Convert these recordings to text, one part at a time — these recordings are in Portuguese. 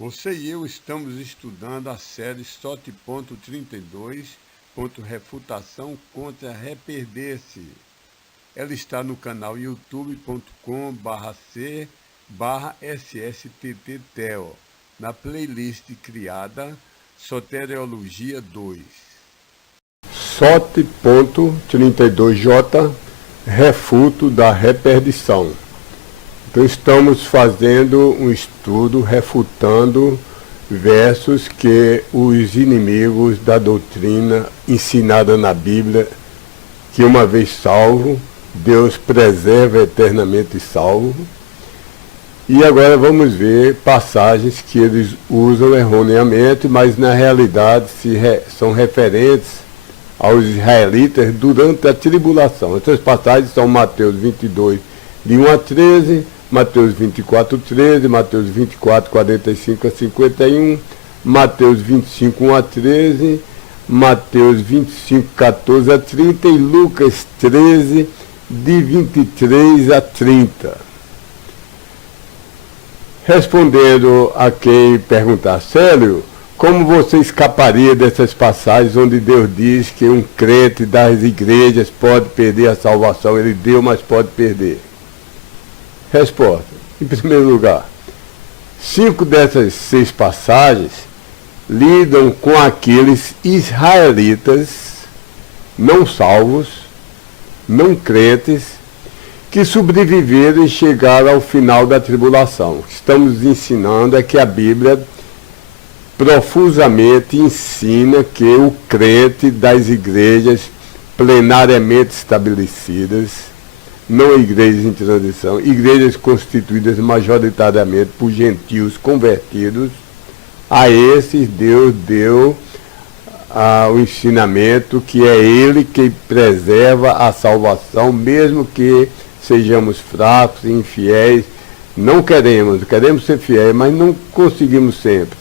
Você e eu estamos estudando a série SOT.32, Refutação contra Reperder-se. Ela está no canal youtube.com/c/SSTTTEO, na playlist criada Soteriologia 2. SOT.32J, Refuto da Reperdição. Então estamos fazendo um estudo refutando versos que os inimigos da doutrina ensinada na Bíblia, que uma vez salvo, Deus preserva eternamente salvo. E agora vamos ver passagens que eles usam erroneamente, mas na realidade são referentes aos israelitas durante a tribulação. Essas passagens são Mateus 22, de 1 a 13, Mateus 24, 13, Mateus 24, 45 a 51, Mateus 25, 1 a 13, Mateus 25, 14 a 30 e Lucas 13, de 23 a 30. Respondendo a quem perguntar, Célio, como você escaparia dessas passagens onde Deus diz que um crente das igrejas pode perder a salvação? Ele deu, mas pode perder. Resposta. Em primeiro lugar, 5 dessas 6 passagens lidam com aqueles israelitas não salvos, não crentes, que sobreviveram e chegaram ao final da tribulação. O que estamos ensinando é que a Bíblia profusamente ensina que o crente das igrejas plenariamente estabelecidas, não igrejas em transição, igrejas constituídas majoritariamente por gentios convertidos, a esses Deus deu o ensinamento que é Ele que preserva a salvação, mesmo que sejamos fracos e infiéis. Não queremos ser fiéis, mas não conseguimos sempre.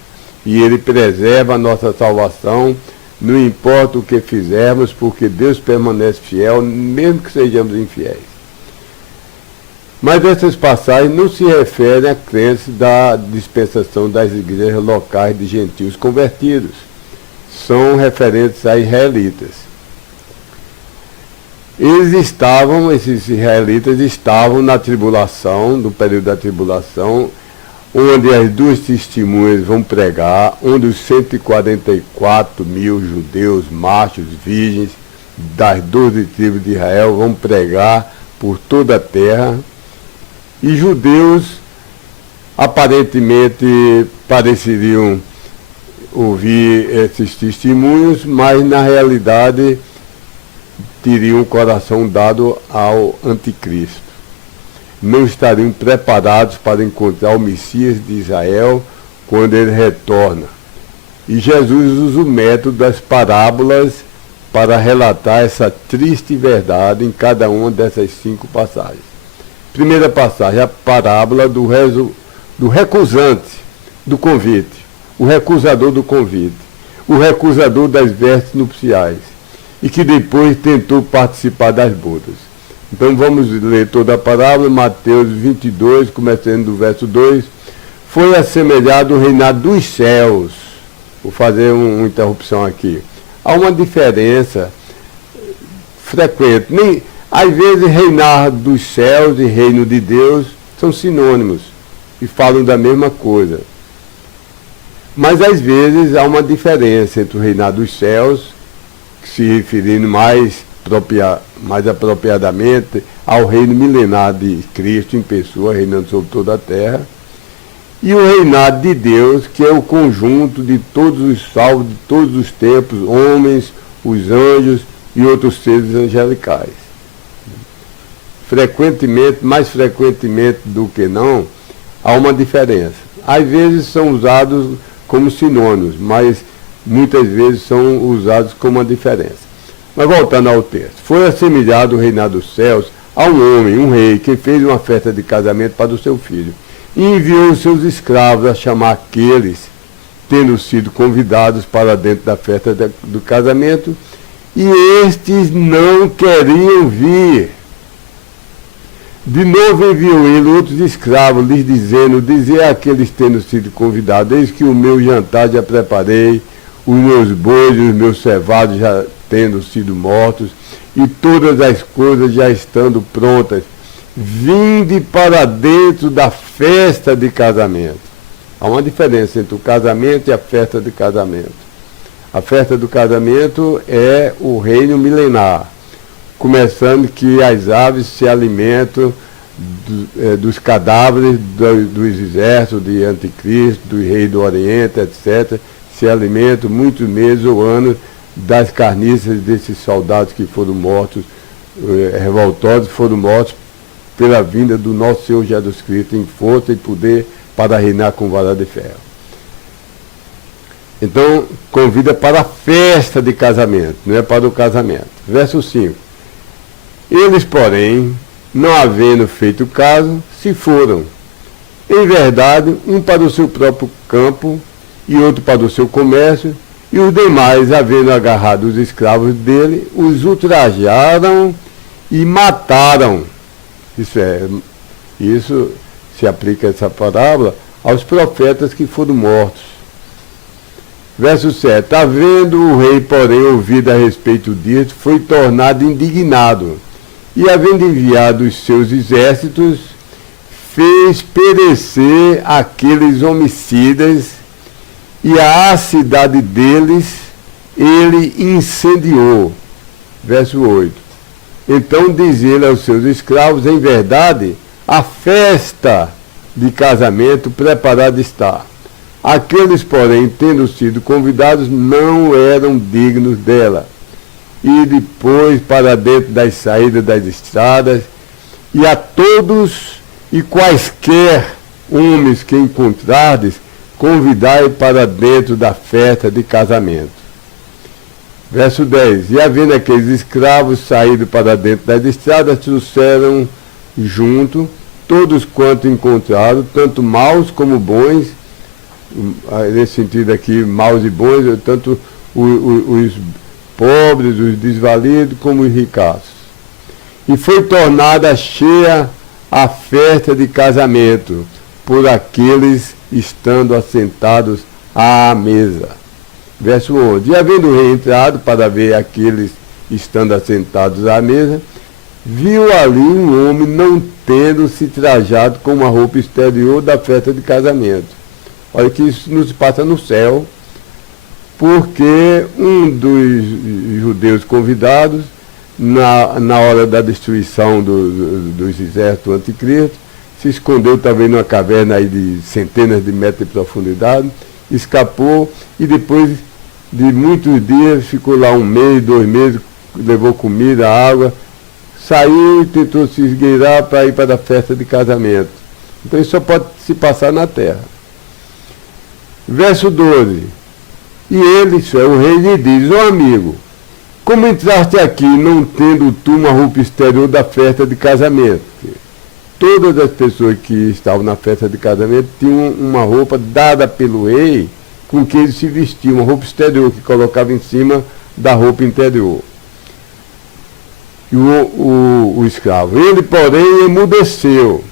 E Ele preserva a nossa salvação, não importa o que fizermos, porque Deus permanece fiel, mesmo que sejamos infiéis. Mas essas passagens não se referem a crentes da dispensação das igrejas locais de gentios convertidos. São referentes a israelitas. Esses israelitas estavam na tribulação, no período da tribulação, onde as duas testemunhas vão pregar, onde os 144 mil judeus, machos, virgens, das 12 tribos de Israel vão pregar por toda a terra. E judeus aparentemente pareceriam ouvir esses testemunhos, mas na realidade teriam o coração dado ao anticristo. Não estariam preparados para encontrar o Messias de Israel quando ele retorna. E Jesus usa o método das parábolas para relatar essa triste verdade em cada uma dessas 5 passagens. Primeira passagem, a parábola do recusante do convite, o recusador do convite, o recusador das vestes nupciais, e que depois tentou participar das bodas. Então vamos ler toda a parábola, Mateus 22, começando do verso 2. Foi assemelhado o reinado dos céus. Vou fazer uma interrupção aqui. Há uma diferença frequente. Às vezes, reinar dos céus e reino de Deus são sinônimos e falam da mesma coisa. Mas, às vezes, há uma diferença entre o reinar dos céus, se referindo mais apropriadamente ao reino milenar de Cristo em pessoa, reinando sobre toda a terra, e o reinado de Deus, que é o conjunto de todos os salvos de todos os tempos, homens, os anjos e outros seres angelicais. Mais frequentemente do que não, há uma diferença. Às vezes são usados como sinônimos, mas muitas vezes são usados como uma diferença. Mas voltando ao texto, foi assemelhado o reinado dos céus a um homem, um rei, que fez uma festa de casamento para o seu filho, e enviou os seus escravos a chamar aqueles, tendo sido convidados para dentro da festa do casamento, e estes não queriam vir. De novo enviou ele outros escravos, lhes dizendo, dizer àqueles tendo sido convidados, eis que o meu jantar já preparei, os meus bois e os meus cevados já tendo sido mortos, e todas as coisas já estando prontas. Vinde para dentro da festa de casamento. Há uma diferença entre o casamento e a festa de casamento. A festa do casamento é o reino milenar, começando que as aves se alimentam dos cadáveres dos exércitos de Anticristo, do rei do Oriente, etc., se alimentam muitos meses ou anos das carniças desses soldados que foram mortos, revoltosos, foram mortos pela vinda do nosso Senhor Jesus Cristo em força e poder para reinar com vara de ferro. Então, convida para a festa de casamento, não é para o casamento. Verso 5. Eles, porém, não havendo feito caso, se foram. Em verdade, um para o seu próprio campo e outro para o seu comércio, e os demais, havendo agarrado os escravos dele, os ultrajaram e mataram. Isso se aplica essa parábola aos profetas que foram mortos. Verso 7. Havendo o rei, porém, ouvido a respeito disso, foi tornado indignado, e havendo enviado os seus exércitos, fez perecer aqueles homicidas, e a cidade deles ele incendiou. Verso 8. Então diz ele aos seus escravos, em verdade, a festa de casamento preparada está. Aqueles, porém, tendo sido convidados, não eram dignos dela. E depois para dentro das saídas das estradas, e a todos e quaisquer homens que encontrardes, convidai para dentro da festa de casamento. Verso 10. E havendo aqueles escravos saído para dentro das estradas, trouxeram junto todos quanto encontraram, tanto maus como bons, nesse sentido aqui, maus e bons, tanto os pobres, os desvalidos, como os ricaços. E foi tornada cheia a festa de casamento, por aqueles estando assentados à mesa. Verso 11. E havendo o rei entrado para ver aqueles estando assentados à mesa, viu ali um homem não tendo se trajado com uma roupa exterior da festa de casamento. Olha que isso nos passa no céu, porque um dos judeus convidados, na hora da destruição dos exércitos do Anticristo, se escondeu também numa caverna aí de centenas de metros de profundidade, escapou e depois de muitos dias ficou lá 1 mês, 2 meses, levou comida, água, saiu e tentou se esgueirar para ir para a festa de casamento. Então isso só pode se passar na terra. Verso 12. E ele, isso é, o rei lhe diz, ó amigo, como entraste aqui não tendo tu uma roupa exterior da festa de casamento? Todas as pessoas que estavam na festa de casamento tinham uma roupa dada pelo rei com que eles se vestiam, uma roupa exterior que colocava em cima da roupa interior. E o escravo, ele porém emudeceu.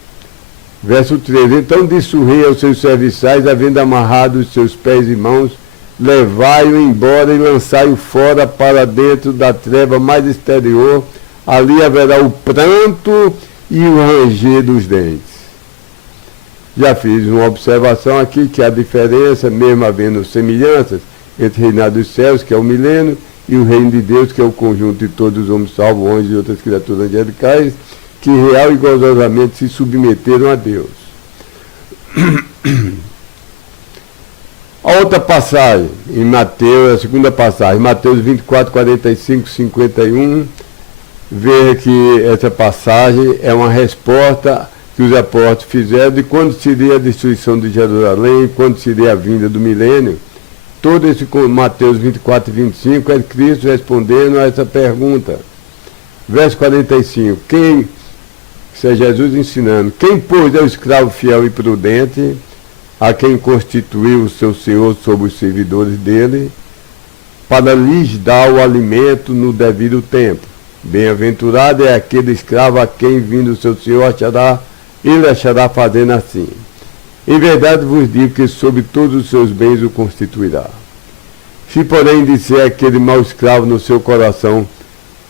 Verso 13, então disse o rei aos seus serviçais, havendo amarrado os seus pés e mãos, levai-o embora e lançai-o fora para dentro da treva mais exterior, ali haverá o pranto e o ranger dos dentes. Já fiz uma observação aqui que a diferença, mesmo havendo semelhanças, entre o reinado dos céus, que é o milênio, e o reino de Deus, que é o conjunto de todos os homens salvos, anjos e outras criaturas angelicais, que real e gozosamente se submeteram a Deus. A outra passagem, em Mateus, a segunda passagem, Mateus 24, 45, 51, veja que essa passagem é uma resposta que os apóstolos fizeram de quando seria a destruição de Jerusalém, quando seria a vinda do milênio. Todo esse Mateus 24 e 25 é Cristo respondendo a essa pergunta. Verso 45, isso é Jesus ensinando, quem, pois, é o escravo fiel e prudente, a quem constituiu o seu Senhor sobre os servidores dele, para lhes dar o alimento no devido tempo. Bem-aventurado é aquele escravo a quem vindo o seu senhor ele achará fazendo assim. Em verdade vos digo que sobre todos os seus bens o constituirá. Se porém disser aquele mau escravo no seu coração,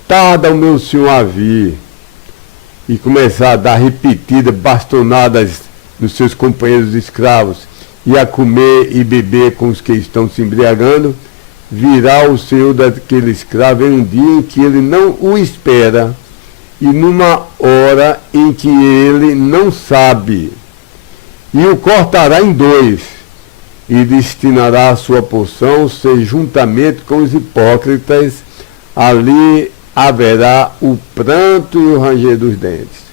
tarda o meu senhor a vir, e começar a dar repetidas bastonadas nos seus companheiros escravos, e a comer e beber com os que estão se embriagando, virá o senhor daquele escravo em um dia em que ele não o espera, e numa hora em que ele não sabe, e o cortará em dois, e destinará a sua porção, juntamente com os hipócritas, ali haverá o pranto e o ranger dos dentes.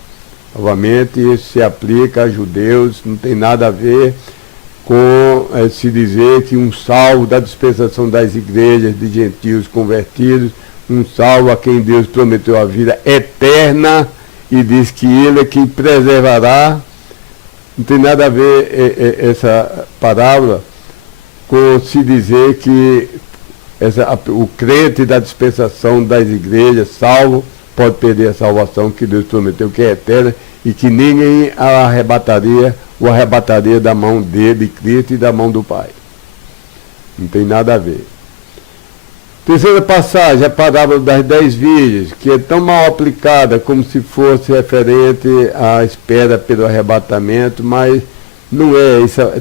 Novamente, isso se aplica a judeus, não tem nada a ver com se dizer que um salvo da dispensação das igrejas de gentios convertidos, um salvo a quem Deus prometeu a vida eterna e diz que ele é quem preservará. Não tem nada a ver essa parábola com se dizer que o crente da dispensação das igrejas, salvo, pode perder a salvação que Deus prometeu, que é eterna, e que ninguém o arrebataria da mão dele, Cristo, e da mão do Pai. Não tem nada a ver. Terceira passagem, a parábola das 10 virgens, que é tão mal aplicada como se fosse referente à espera pelo arrebatamento, mas não é.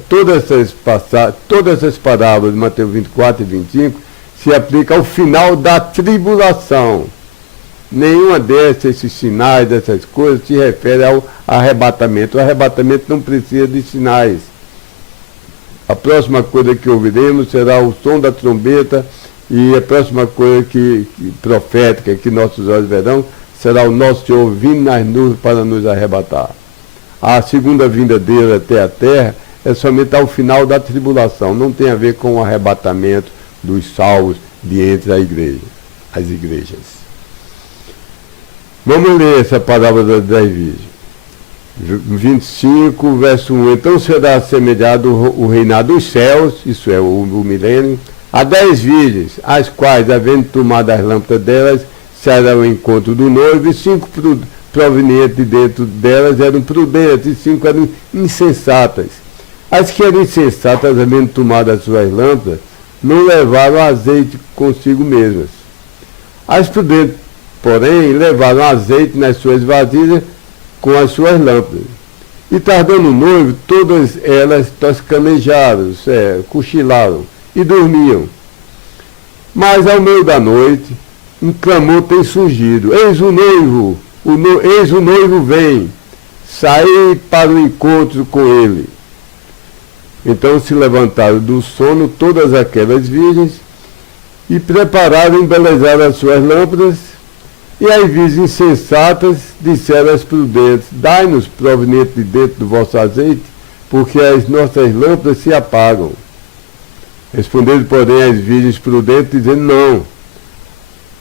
Todas essas parábolas de Mateus 24 e 25 se aplicam ao final da tribulação. Nenhuma esses sinais, dessas coisas, se refere ao arrebatamento. O arrebatamento não precisa de sinais. A próxima coisa que ouviremos será o som da trombeta, e a próxima coisa profética que nossos olhos verão será o nosso Senhor vindo nas nuvens para nos arrebatar. A segunda vinda dele até a terra é somente ao final da tribulação, não tem a ver com o arrebatamento dos salvos de entre as igrejas. Vamos ler essa parábola das 10 virgens. 25, verso 1. Então será assemelhado o reinado dos céus, isso é o milênio, a 10 virgens, as quais, havendo tomado as lâmpadas delas, saíram ao encontro do noivo, e 5 provenientes de dentro delas eram prudentes, e 5 eram insensatas. As que eram insensatas, havendo tomado as suas lâmpadas, não levaram azeite consigo mesmas. As prudentes, porém, levaram azeite nas suas vasilhas com as suas lâmpadas. E tardando o noivo, todas elas toscanejaram, cochilaram e dormiam. Mas ao meio da noite, um clamor tem surgido: eis o noivo, eis o noivo vem, saí para o encontro com ele. Então se levantaram do sono todas aquelas virgens e prepararam e embelezaram as suas lâmpadas. E as virgens insensatas disseram às prudentes: dai-nos proveniente de dentro do vosso azeite, porque as nossas lâmpadas se apagam. Responderam, porém, as virgens prudentes, dizendo: não,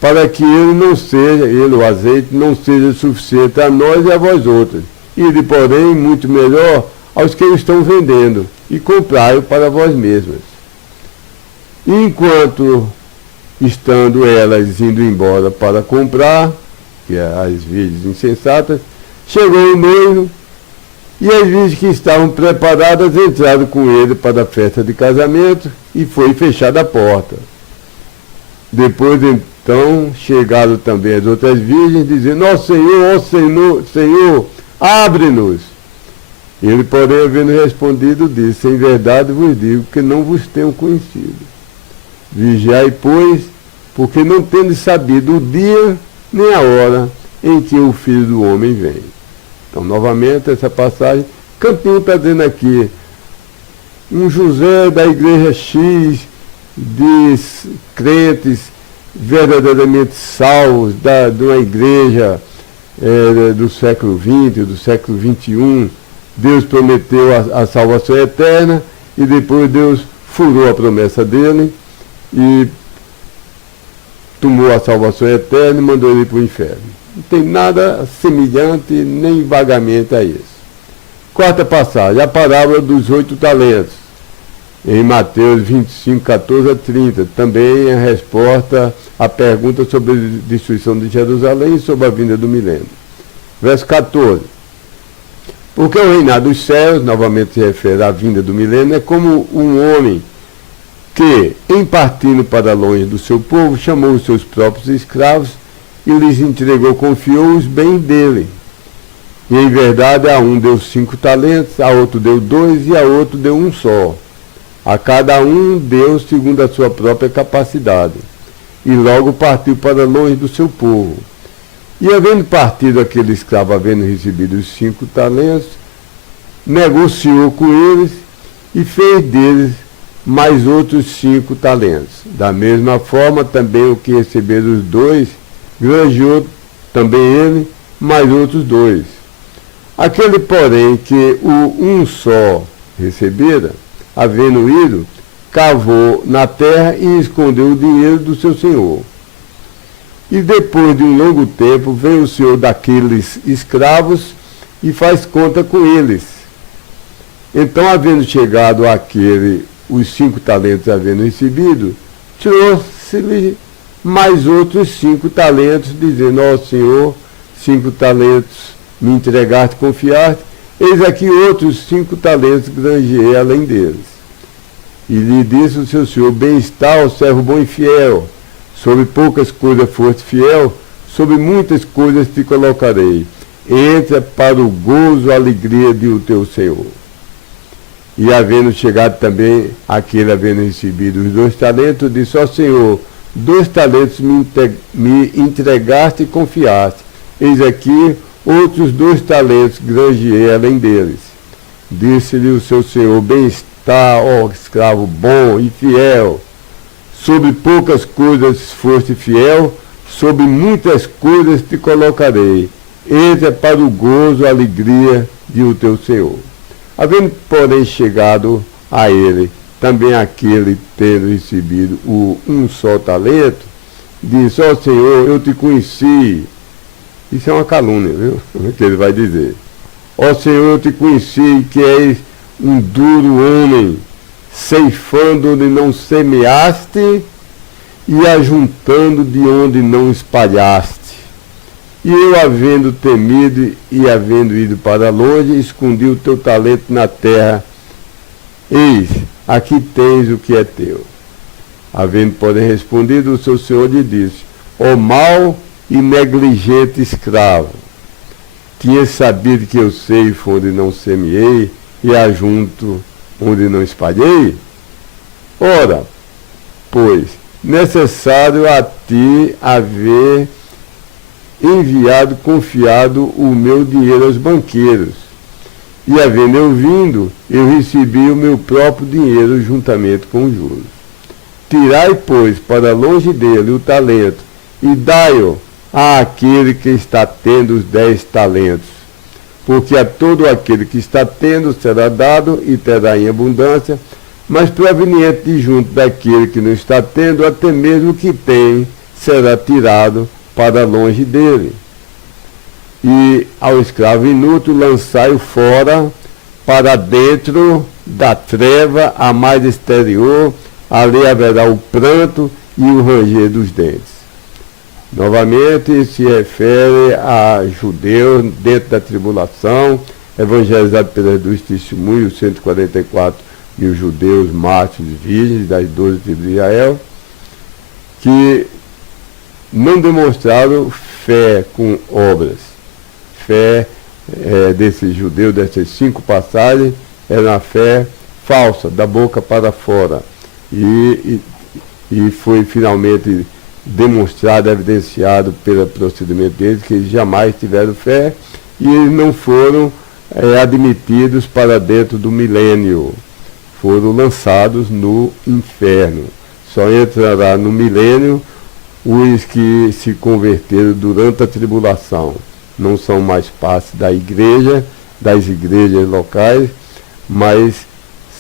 para que ele, o azeite, não seja suficiente a nós e a vós outras. Ide, porém, muito melhor aos que o estão vendendo, e comprai-o para vós mesmas. E enquanto, estando elas indo embora para comprar, que é as virgens insensatas, chegou o noivo, e as virgens que estavam preparadas entraram com ele para a festa de casamento, e foi fechada a porta. Depois então chegaram também as outras virgens, dizendo: ó Senhor, abre-nos. Ele, porém, havendo respondido, disse: em verdade vos digo que não vos tenho conhecido. Vigiai, pois, porque não tendes sabido o dia nem a hora em que o Filho do Homem vem. Então, novamente, essa passagem, Campinho está dizendo aqui: um José da igreja X, de crentes verdadeiramente salvos, de uma igreja do século XX, do século XXI, Deus prometeu a salvação eterna, e depois Deus furou a promessa dele e tomou a salvação eterna e mandou ele para o inferno. Não tem nada semelhante nem vagamente a isso. Quarta passagem, a parábola dos 8 talentos. em Mateus 25, 14 a 30. Também a resposta à pergunta sobre a destruição de Jerusalém e sobre a vinda do milênio. Verso 14. Porque o reinado dos céus, novamente se refere à vinda do milênio, é como um homem que, em partindo para longe do seu povo, chamou os seus próprios escravos e lhes entregou, confiou os bens dele. E em verdade a um deu 5 talentos, a outro deu 2 e a outro deu 1 só. A cada um deu segundo a sua própria capacidade. E logo partiu para longe do seu povo. E havendo partido aquele escravo, havendo recebido os 5 talentos, negociou com eles e fez deles mais outros 5 talentos. Da mesma forma, também o que receberam os 2, granjeou também ele mais outros 2. Aquele, porém, que o 1 só recebera, havendo ido, cavou na terra e escondeu o dinheiro do seu senhor. E depois de um longo tempo, vem o senhor daqueles escravos e faz conta com eles. Então, havendo chegado àquele, os 5 talentos havendo recebido, trouxe-lhe mais outros 5 talentos, dizendo: ó Senhor, 5 talentos me entregaste, confiaste, eis aqui outros 5 talentos granjeei além deles. E lhe disse o seu senhor: bem está, ó servo bom e fiel, sobre poucas coisas foste fiel, sobre muitas coisas te colocarei. Entra para o gozo, a alegria de o teu Senhor. E havendo chegado também aquele, havendo recebido os 2 talentos, disse: ó Senhor, 2 talentos me entregaste e confiaste. Eis aqui outros 2 talentos granjeei além deles. Disse-lhe o seu senhor: bem está, ó escravo bom e fiel. Sobre poucas coisas foste fiel, sobre muitas coisas te colocarei. Entra para o gozo, a alegria de o teu Senhor. Havendo, porém, chegado a ele, também aquele, tendo recebido o 1 só talento, disse: ó Senhor, eu te conheci. Isso é uma calúnia, viu? Que ele vai dizer. Ó Senhor, eu te conheci, que és um duro homem, ceifando onde não semeaste e ajuntando de onde não espalhaste. E eu, havendo temido e havendo ido para longe, escondi o teu talento na terra. Eis, aqui tens o que é teu. Havendo, porém, respondido, o seu senhor lhe disse: ó mau e negligente escravo, tinhas sabido que eu ceifo onde não semeei e ajunto onde não espalhei? Ora, pois, necessário a ti haver enviado, confiado o meu dinheiro aos banqueiros. E havendo eu vindo, eu recebi o meu próprio dinheiro juntamente com os juros. Tirai, pois, para longe dele o talento, e dai-o àquele que está tendo os 10 talentos. Porque a todo aquele que está tendo será dado e terá em abundância, mas proveniente de junto daquele que não está tendo, até mesmo o que tem será tirado para longe dele. E ao escravo inútil lançai-o fora, para dentro da treva, a mais exterior, ali haverá o pranto e o ranger dos dentes. Novamente se refere a judeus dentro da tribulação, evangelizados pelas 2 testemunhos, 144 mil judeus, mártires, virgens das 12 tribos de Israel, que não demonstraram fé com obras. Fé desses judeus, dessas 5 passagens, era uma fé falsa, da boca para fora. E foi finalmente demonstrado, evidenciado pelo procedimento deles, que eles jamais tiveram fé e eles não foram admitidos para dentro do milênio. Foram lançados no inferno. Só entrará no milênio os que se converteram durante a tribulação. Não são mais parte da igreja, das igrejas locais, mas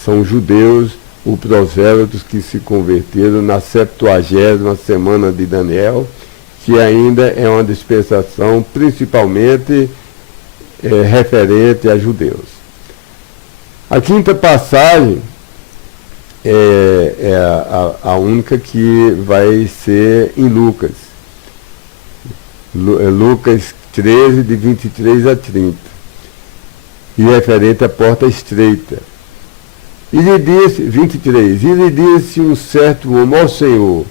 são judeus, os prosélitos que se converteram na 70ª semana de Daniel, que ainda é uma dispensação principalmente referente a judeus. A 5ª passagem é a única que vai ser em Lucas. Lucas 13, de 23 a 30. E referente à porta estreita. E lhe disse, 23, e lhe disse um certo homem: ó Senhor,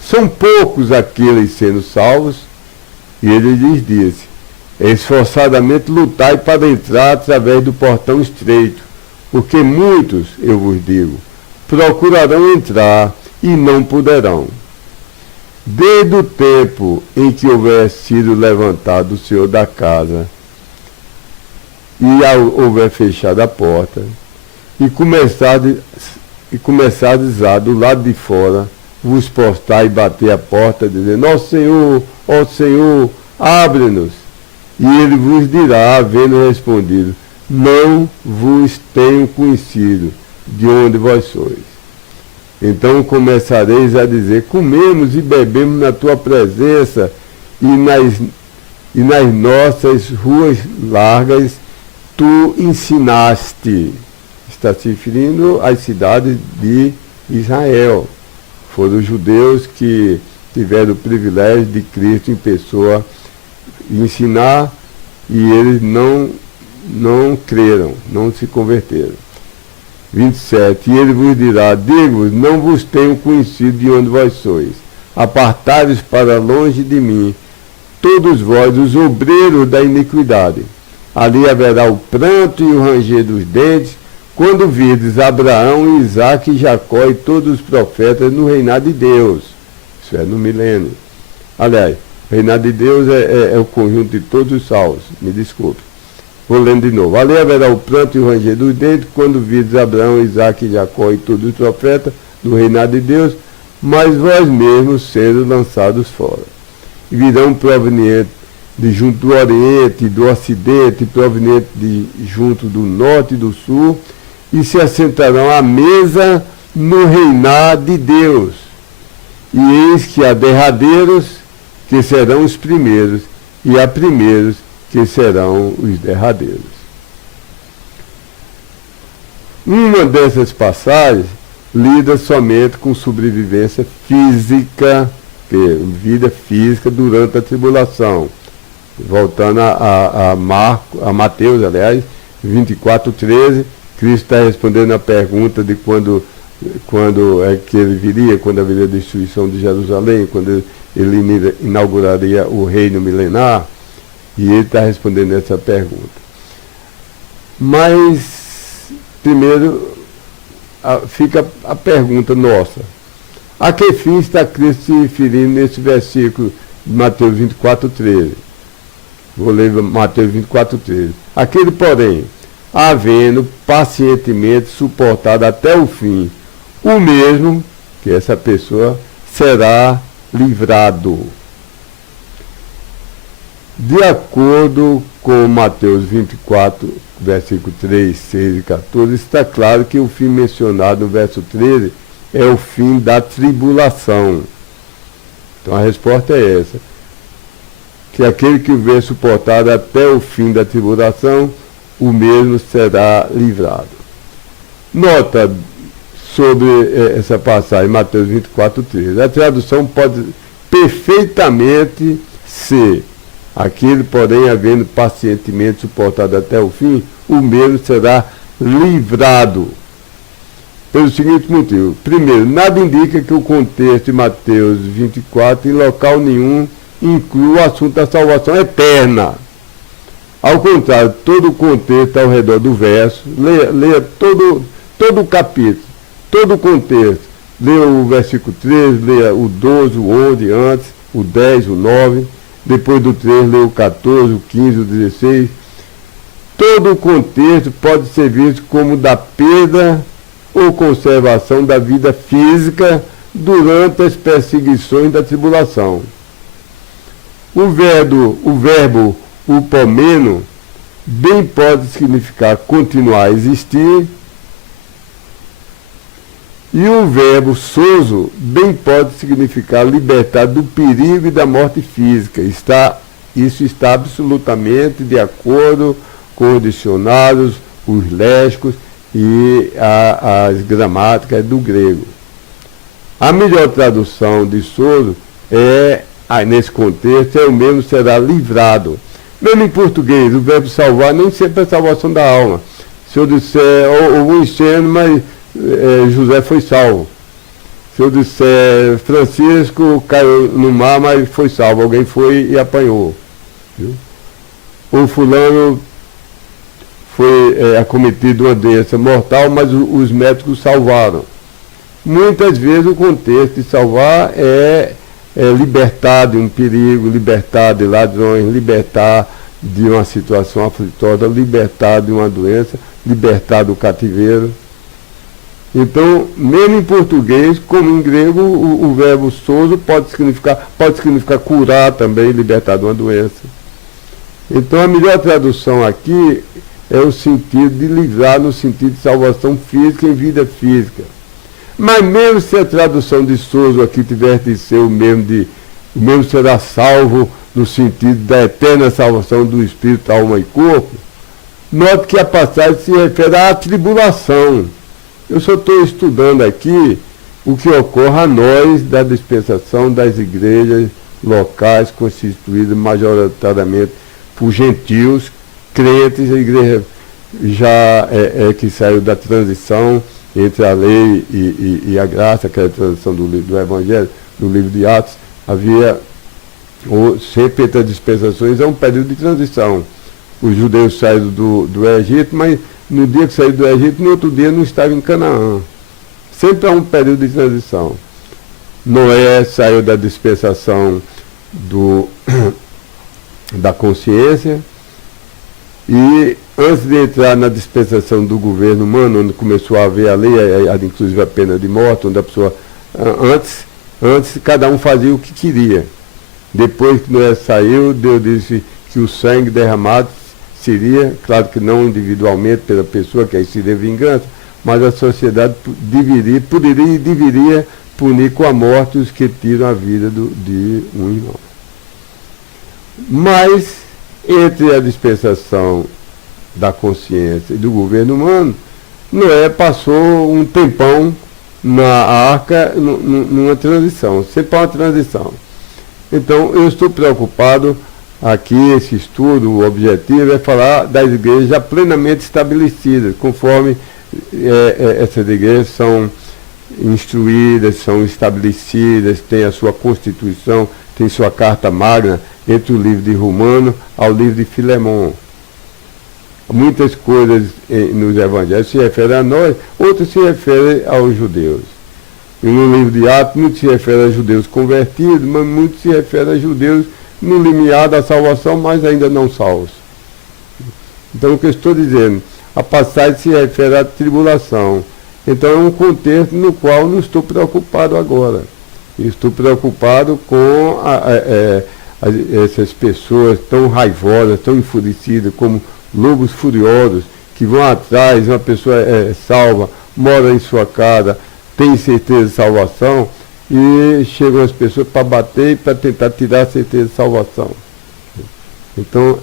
são poucos aqueles sendo salvos? E ele lhes disse: esforçadamente lutai para entrar através do portão estreito, porque muitos, eu vos digo, procurarão entrar e não poderão. Desde o tempo em que houver sido levantado o Senhor da casa, e houver fechado a porta, e começardes a, do lado de fora, vos postar e bater a porta, dizendo: ó Senhor, abre-nos. E ele vos dirá, havendo respondido: não vos tenho conhecido, de onde vós sois. Então começareis a dizer: comemos e bebemos na tua presença, e nas nossas ruas largas tu ensinaste. Está se referindo às cidades de Israel. Foram os judeus que tiveram o privilégio de Cristo em pessoa ensinar, e eles não creram, não se converteram. 27. E ele vos dirá: digo-vos, não vos tenho conhecido de onde vós sois. Apartai-vos para longe de mim, todos vós, os obreiros da iniquidade. Ali haverá o pranto e o ranger dos dentes, quando virdes Abraão, Isaque, Jacó e todos os profetas no reinado de Deus. Isso é no milênio. Aliás, o reinado de Deus é o conjunto de todos os salvos. Me desculpe. Vou lendo de novo. Ali haverá o pranto e o ranger dos dentes, quando virdes Abraão, Isaque, Jacó e todos os profetas no reinado de Deus, mas vós mesmos sendo lançados fora. E virão provenientes de junto do Oriente, do Ocidente, provenientes de junto do Norte e do Sul, e se assentarão à mesa no reinado de Deus. E eis que há derradeiros, que serão os primeiros, e há primeiros, que serão os derradeiros. Uma dessas passagens lida somente com sobrevivência física, vida física durante a tribulação. Voltando a Mateus, aliás, 24:13, Cristo está respondendo a pergunta de quando é que ele viria, quando haveria a destruição de Jerusalém, quando ele inauguraria o reino milenar, e ele está respondendo essa pergunta. Mas, primeiro, fica a pergunta nossa: a que fim está Cristo se referindo nesse versículo de Mateus 24:13? Vou ler Mateus 24:13. Aquele, porém, havendo pacientemente suportado até o fim, o mesmo, que essa pessoa, será livrado. De acordo com Mateus 24, versículo 3, 6 e 14, está claro que o fim mencionado no verso 13 é o fim da tribulação. Então a resposta é essa: que aquele que vê suportado até o fim da tribulação, o mesmo será livrado. Nota sobre essa passagem, Mateus 24:13. A tradução pode perfeitamente ser: aquele, porém, havendo pacientemente suportado até o fim, o mesmo será livrado. Pelo seguinte motivo: primeiro, nada indica que o contexto de Mateus 24, em local nenhum, inclui o assunto da salvação eterna. Ao contrário, todo o contexto ao redor do verso, leia todo o capítulo, todo o contexto. Leia o versículo 13, leia o 12, o 11 antes, o 10, o 9, depois do 13, leia o 14, o 15, o 16. Todo o contexto pode ser visto como da perda ou conservação da vida física durante as perseguições da tribulação. O verbo upomeno bem pode significar continuar a existir, e o verbo sozo bem pode significar libertar do perigo e da morte física. Isso está absolutamente de acordo com os dicionários, os léxicos, e as gramáticas do grego. A melhor tradução de Souza nesse contexto, é o mesmo será livrado. Mesmo em português, o verbo salvar nem sempre é salvação da alma. Se eu disser, houve um incêndio, mas José foi salvo. Se eu disser, Francisco caiu no mar, mas foi salvo. Alguém foi e apanhou. Viu? O fulano foi acometido de uma doença mortal, mas os médicos salvaram. Muitas vezes o contexto de salvar é libertar de um perigo, libertar de ladrões, libertar de uma situação aflitosa, libertar de uma doença, libertar do cativeiro. Então, mesmo em português, como em grego, o verbo sozo pode significar curar também, libertar de uma doença. Então, a melhor tradução aqui é o sentido de livrar, no sentido de salvação física em vida física. Mas mesmo se a tradução de Souza aqui tivesse de ser o mesmo será salvo no sentido da eterna salvação do espírito, alma e corpo, note que a passagem se refere à tribulação. Eu só estou estudando aqui o que ocorre a nós da dispensação das igrejas locais constituídas majoritariamente por gentios, crentes, a igreja já que saiu da transição entre a lei e a graça, que é a transição do Evangelho, do livro de Atos, havia, sempre entre as dispensações, é um período de transição. Os judeus saíram do Egito, mas no dia que saíram do Egito, no outro dia não estavam em Canaã. Sempre há um período de transição. Noé saiu da dispensação da consciência, e antes de entrar na dispensação do governo humano, onde começou a haver a lei, inclusive a pena de morte, onde a pessoa, antes cada um fazia o que queria. Depois que Noé saiu, Deus disse que o sangue derramado seria, claro que não individualmente pela pessoa, que aí seria vingança, mas a sociedade poderia e deveria punir com a morte os que tiram a vida de um irmão. Mas entre a dispensação da consciência e do governo humano, Noé passou um tempão na arca, numa transição, sempre há uma transição. Então, eu estou preocupado aqui, esse estudo, o objetivo é falar das igrejas já plenamente estabelecidas, conforme essas igrejas são instruídas, são estabelecidas, têm a sua constituição, tem sua carta magna, entre o livro de Romano ao livro de Filemão. Muitas coisas nos evangelhos se referem a nós, outras se referem aos judeus. E no livro de Atos, muito se refere a judeus convertidos, mas muito se refere a judeus no limiar da salvação, mas ainda não salvos. Então, o que eu estou dizendo, a passagem se refere à tribulação. Então, é um contexto no qual não estou preocupado agora. Eu estou preocupado com essas pessoas tão raivosas, tão enfurecidas, como lobos furiosos, que vão atrás, uma pessoa é salva, mora em sua casa, tem certeza de salvação, e chegam as pessoas para bater e para tentar tirar a certeza de salvação. Então,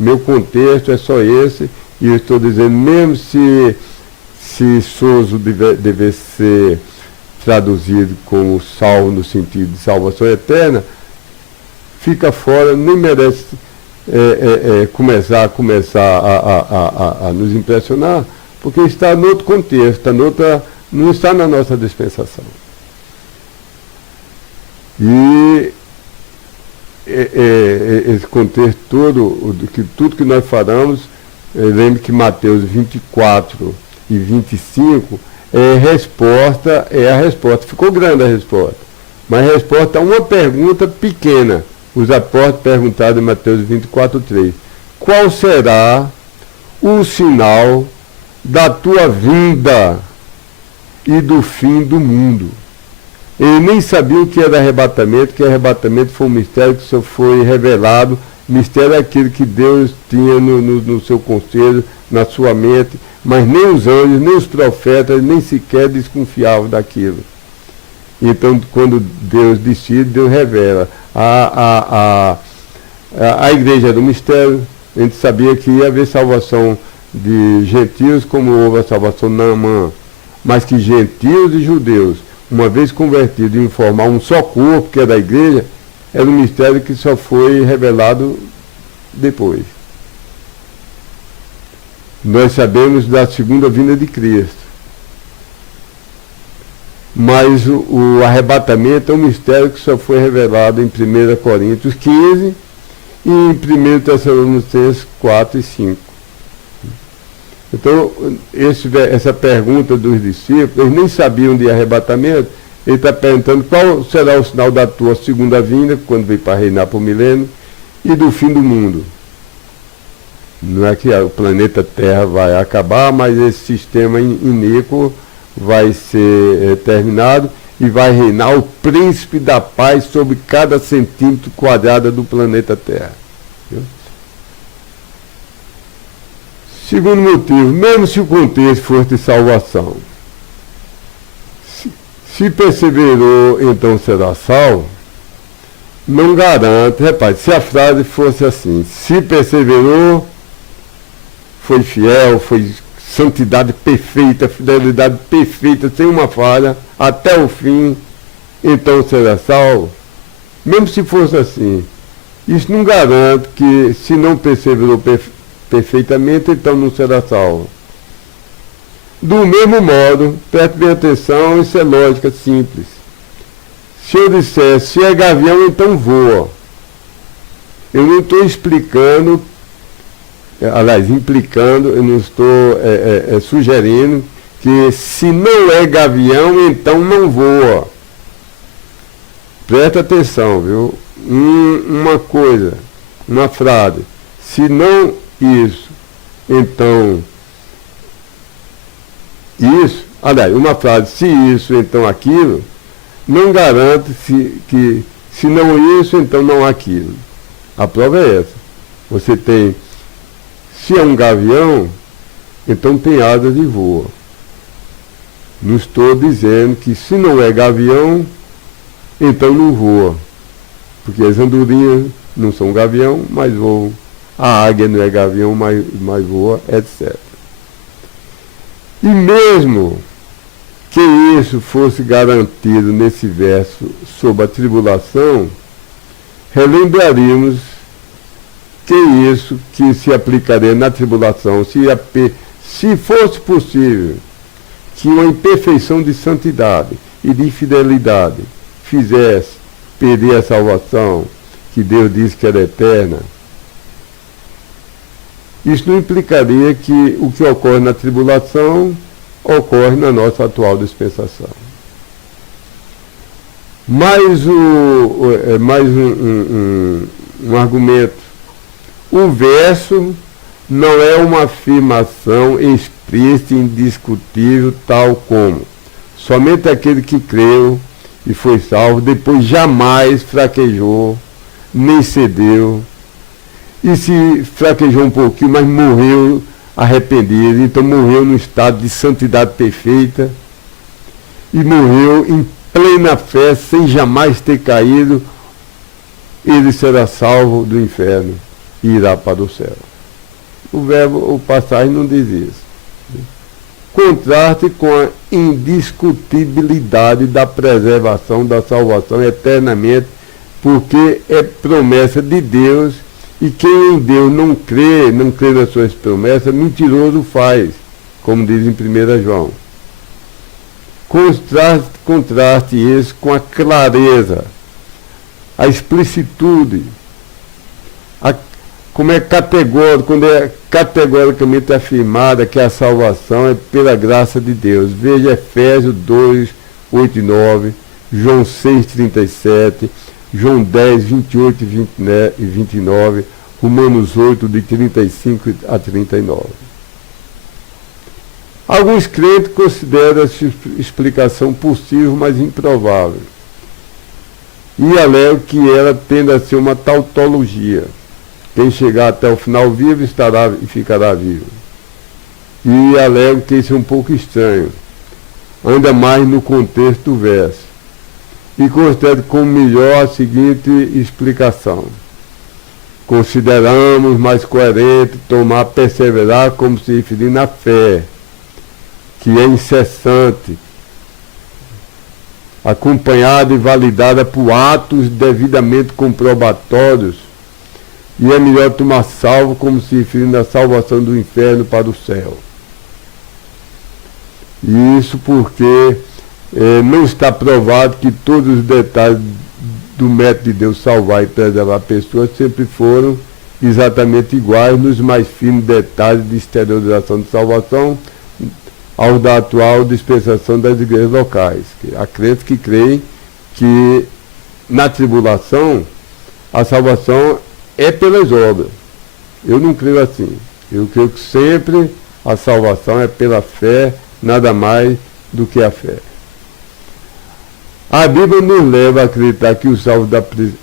meu contexto é só esse, e eu estou dizendo, mesmo se Souza deve ser traduzido como salvo no sentido de salvação eterna, fica fora, nem merece começar a nos impressionar, porque está em outro contexto, não está na nossa dispensação. E esse contexto todo, tudo que nós falamos, lembre que Mateus 24 e 25 é a resposta. Ficou grande a resposta, mas a resposta a uma pergunta pequena. Os apóstolos perguntaram em Mateus 24:3: qual será o sinal da tua vinda e do fim do mundo? Ele nem sabia o que era arrebatamento, que arrebatamento foi um mistério que só foi revelado. Mistério é aquilo que Deus tinha no seu conselho, na sua mente, mas nem os anjos, nem os profetas, nem sequer desconfiavam daquilo. Então, quando Deus decide, Deus revela. A igreja era um mistério, a gente sabia que ia haver salvação de gentios, como houve a salvação de Naamã, mas que gentios e judeus, uma vez convertidos em formar um só corpo, que é da igreja, era um mistério que só foi revelado depois. Nós sabemos da segunda vinda de Cristo, mas o arrebatamento é um mistério que só foi revelado em 1 Coríntios 15 e em 1 Tessalonicenses 4 e 5. Então, essa pergunta dos discípulos, eles nem sabiam de arrebatamento, ele está perguntando qual será o sinal da tua segunda vinda, quando vem para reinar por milênio, e do fim do mundo. Não é que o planeta Terra vai acabar, mas esse sistema iníquo vai ser terminado e vai reinar o príncipe da paz sobre cada centímetro quadrado do planeta Terra. Viu? Segundo motivo, mesmo se o contexto fosse de salvação, se perseverou, então será salvo, não garante. Repare, se a frase fosse assim: se perseverou, foi fiel, foi santidade perfeita, fidelidade perfeita, sem uma falha, até o fim, então será salvo. Mesmo se fosse assim, isso não garante que, se não perseverou perfeitamente, então não será salvo. Do mesmo modo, preste bem atenção, isso é lógica simples. Se eu disser, se é gavião, então voa. Eu não estou explicando, aliás, implicando, eu não estou sugerindo que se não é gavião, então não voa. Presta atenção, viu? Uma coisa, uma frase. Se não isso, então isso, aliás, uma frase, se isso, então aquilo, não garante que se não isso, então não aquilo. A prova é essa. Você tem, se é um gavião, então tem asas e voa. Não estou dizendo que se não é gavião, então não voa. Porque as andorinhas não são gavião, mas voam. A águia não é gavião, mas voa, etc. E mesmo que isso fosse garantido nesse verso sobre a tribulação, relembraríamos que isso que se aplicaria na tribulação, se fosse possível que uma imperfeição de santidade e de fidelidade fizesse perder a salvação, que Deus disse que era eterna, isso não implicaria que o que ocorre na tribulação ocorre na nossa atual dispensação. Mais um argumento. O verso não é uma afirmação explícita e indiscutível, tal como somente aquele que creu e foi salvo, depois jamais fraquejou, nem cedeu, e se fraquejou um pouquinho, mas morreu arrependido, então morreu num estado de santidade perfeita, e morreu em plena fé, sem jamais ter caído, ele será salvo do inferno e irá para o céu. O passagem não diz isso. Contraste com a indiscutibilidade da preservação da salvação eternamente, porque é promessa de Deus, e quem em Deus não crê nas suas promessas, mentiroso faz, como diz em 1 João. Contraste isso com a clareza, a explicitude, como é categórico, quando é categoricamente afirmada que a salvação é pela graça de Deus. Veja Efésios 2, 8 e 9, João 6, 37, João 10, 28 e 29, Romanos 8, de 35 a 39. Alguns crentes consideram essa explicação possível, mas improvável, e alegam que ela tende a ser uma tautologia. Quem chegar até o final vivo estará e ficará vivo. E alegam que isso é um pouco estranho, ainda mais no contexto do verso. E considero como melhor a seguinte explicação. consideramos mais coerente tomar perseverar como se referir na fé, que é incessante, acompanhada e validada por atos devidamente comprobatórios, e é melhor tomar salvo como se referindo à salvação do inferno para o céu. E isso porque não está provado que todos os detalhes do método de Deus salvar e preservar pessoas sempre foram exatamente iguais nos mais finos detalhes de exteriorização de salvação aos da atual dispensação das igrejas locais. Há crentes que creem que na tribulação a salvação é pelas obras. Eu não creio assim. Eu creio que sempre a salvação é pela fé, nada mais do que a fé. A Bíblia nos leva a acreditar que os salvos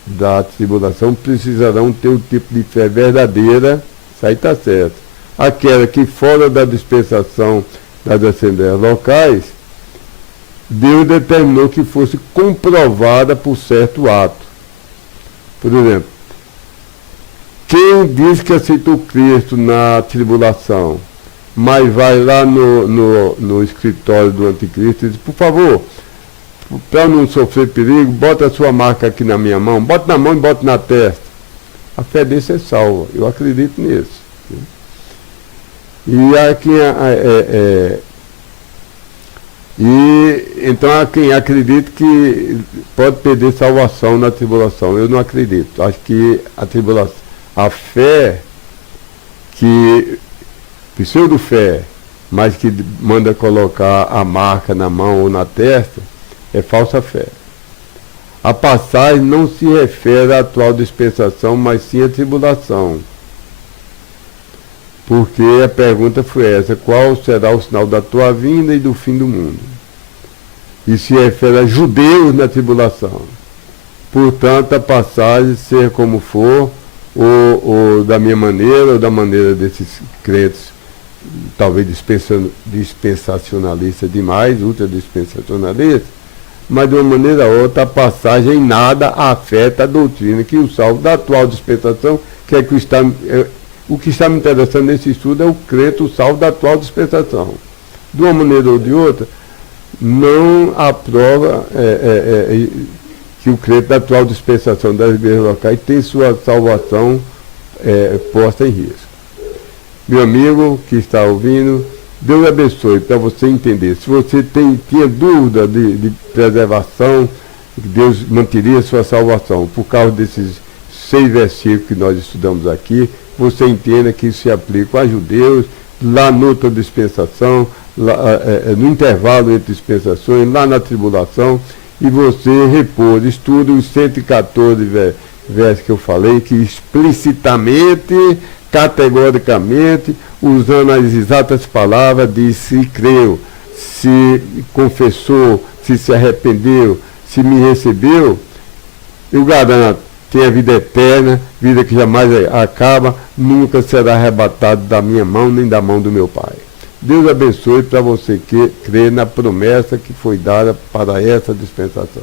da tribulação precisarão ter um tipo de fé verdadeira, isso aí está certo. Aquela que fora da dispensação das assembleias locais, Deus determinou que fosse comprovada por certo ato. Por exemplo, quem diz que aceitou Cristo na tribulação, mas vai lá no escritório do anticristo e diz, por favor, para não sofrer perigo, bota a sua marca aqui na minha mão, bota na mão e bota na testa. A fé desse é salva, eu acredito nisso. E então há quem acredita que pode perder salvação na tribulação. Eu não acredito. Acho que a fé que pseudo-fé, mas que manda colocar a marca na mão ou na testa, é falsa fé. A passagem não se refere à atual dispensação, mas sim à tribulação. Porque a pergunta foi essa, qual será o sinal da tua vinda e do fim do mundo? E se refere a judeus na tribulação. Portanto, a passagem, ser como for, ou da minha maneira, ou da maneira desses crentes, talvez dispensacionalistas demais, ultradispensacionalistas, mas de uma maneira ou outra a passagem em nada afeta a doutrina que o salvo da atual dispensação, que é o que está me interessando nesse estudo é o crente, o salvo da atual dispensação. De uma maneira ou de outra, não aprova que o crente da atual dispensação das igrejas locais tem sua salvação posta em risco. Meu amigo que está ouvindo, Deus abençoe para você entender. Se você tinha dúvida de preservação, Deus manteria sua salvação. Por causa desses 6 versículos que nós estudamos aqui, você entenda que isso se aplica a judeus, lá noutra dispensação, no intervalo entre dispensações, lá na tribulação, e você repor, estuda os 114 versos que eu falei, que explicitamente, categoricamente, usando as exatas palavras, diz se creu, se confessou, se arrependeu, se me recebeu, eu garanto, tem a vida eterna, vida que jamais acaba, nunca será arrebatado da minha mão, nem da mão do meu Pai. Deus abençoe para você que crê na promessa que foi dada para essa dispensação.